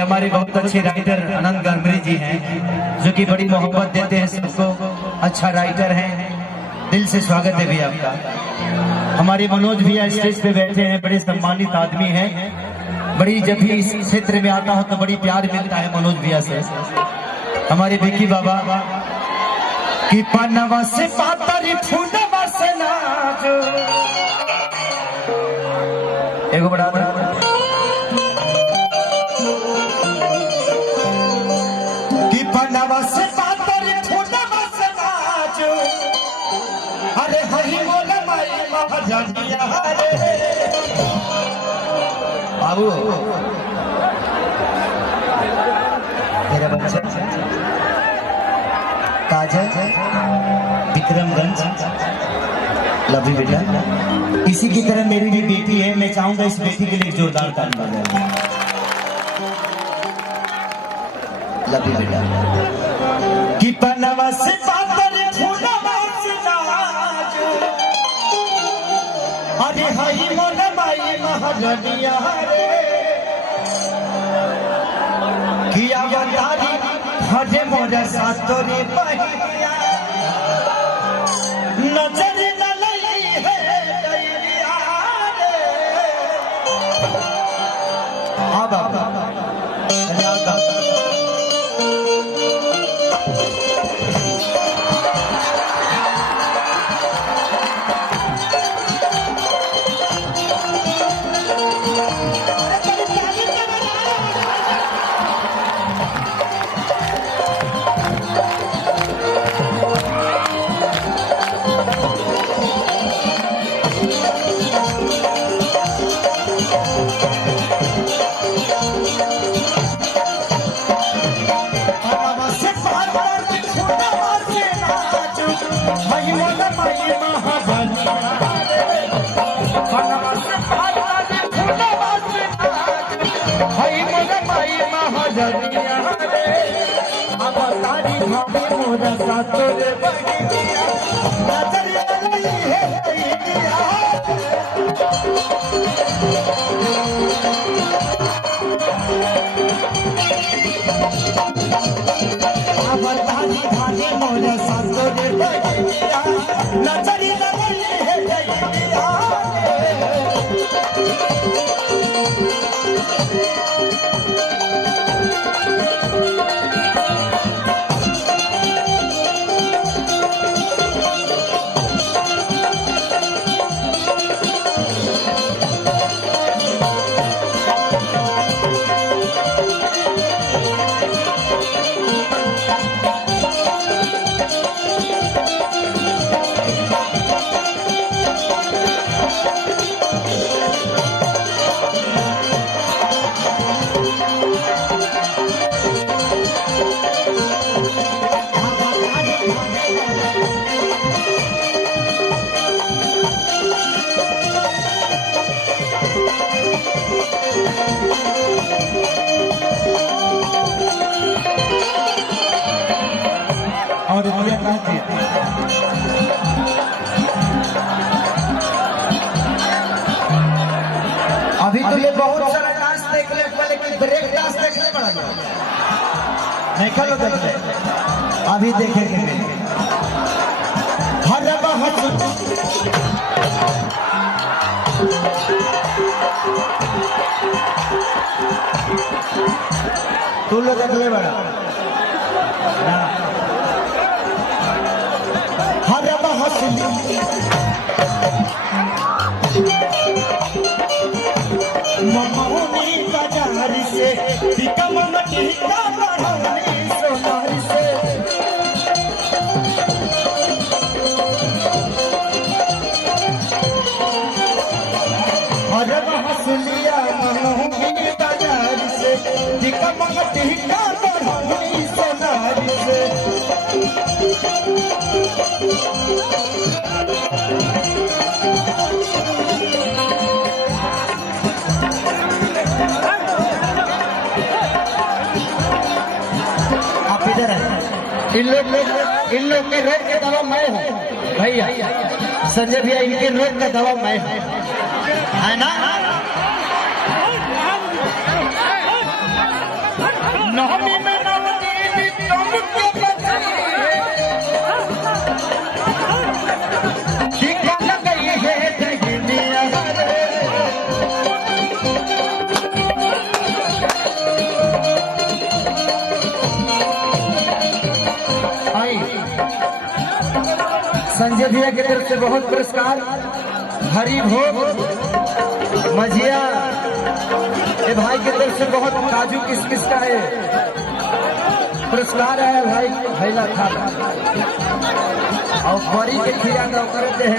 हमारे बहुत अच्छे राइटर अनंत गांगरी जी हैं, जो कि बड़ी मोहब्बत देते हैं सबको, अच्छा राइटर हैं। दिल से स्वागत है भी आपका। हमारे मनोज भैया स्टेज पे बैठे हैं, बड़े सम्मानित आदमी हैं। बड़ी जब भी इस क्षेत्र में आता हूं तो बड़ी प्यार मिलता है मनोज भैया से। हमारे विकी बाबा की पन्नवा से पातरी फूलवा से नाचो, एगो बड़ा से पातरी फूलवा से नाचो, अरे हरी बोल माई महाजनिया रे बाबू। मेरा बच्चा काजल विक्रमगंज, लव यू बेटा। इसी की तरह मेरी भी बेटी है, मैं चाहूंगा इस बेटी के लिए जोरदार ताली बजाएं। लव यू बेटा। कि पनवा से पातरी फूलवा से नाचो, अरे हई मोर माई महाजनिया रे किया बंधारी हजे मोर सातोरी बहिया, नजर न लई है दैरिया रे। आबा सातोरे बहिया, नजर लई है दैरिया। आबरदारी भागे मोर सातोरे बहिया, नजर लई है दैरिया। अभी तो ये बहुत सारा डांस देख ले, लेकिन ब्रेक डांस देख ले बड़ा नहीं खलो देख ले, अभी देखेंगे। हर बहुत तू लोग देख ले बड़ा हर बहुत ममौनी बाजार से बिकमन टीका बढ़ौनी सोनार से। और हंसलिया ममौनी बाजार से कमटी का बढ़ाई सोनारी से आप इधर हैं। इन लोग के रोग के दवा मैं हूँ भैया, संजय भैया इनके रोग का दवा मैं हूँ, है ना? नौमी में नवदीप तुमको बचाई टीका लगाई है दुनिया आई। संजय भैया की तरफ से बहुत पुरस्कार, हरी भोग मजिया ये भाई की तरफ से बहुत काजू किशमिश का है पुरस्कार है भाई भैला खाना और बड़ी के खिया का करते हैं।